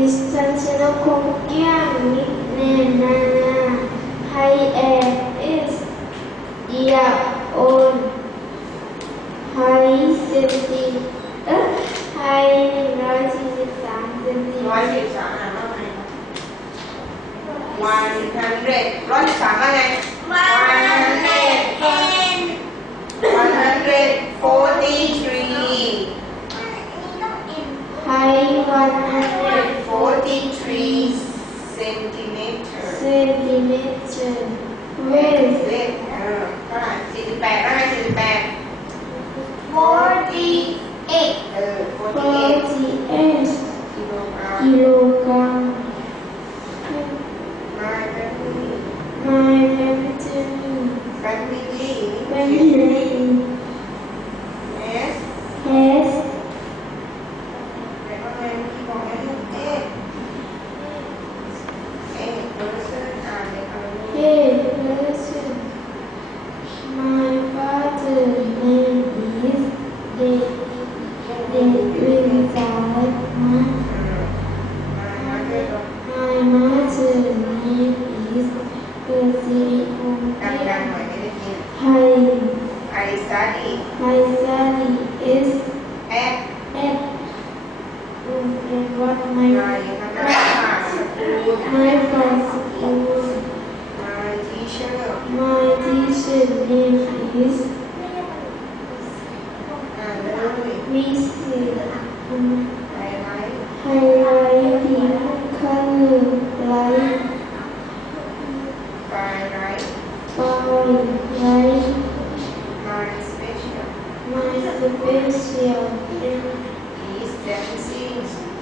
distancia compiani nenana hai e is ia on hai senti hai ร้อยสี่สิบสามเซนติร้อยสิบสามอ่านว่าไง one hundred ร้อยสิบสามว่าไง one hundred ten one hundred forty three ให้วัน ฮันเด โฟร์ตี้ทรีเซนติเมตร เซนติเมตรเวส เลขเออเท่าไหร่สี่สิบแปดว่าไงสี่สิบแปด forty eight เออโฟ โฟ ร์ตี้เอ็ด ร์ทีเอส กิโล My study. My study is at at what my my class. My class my teacher. My teacher name is Miss Highlighting color light. By do peixe ao E serve-se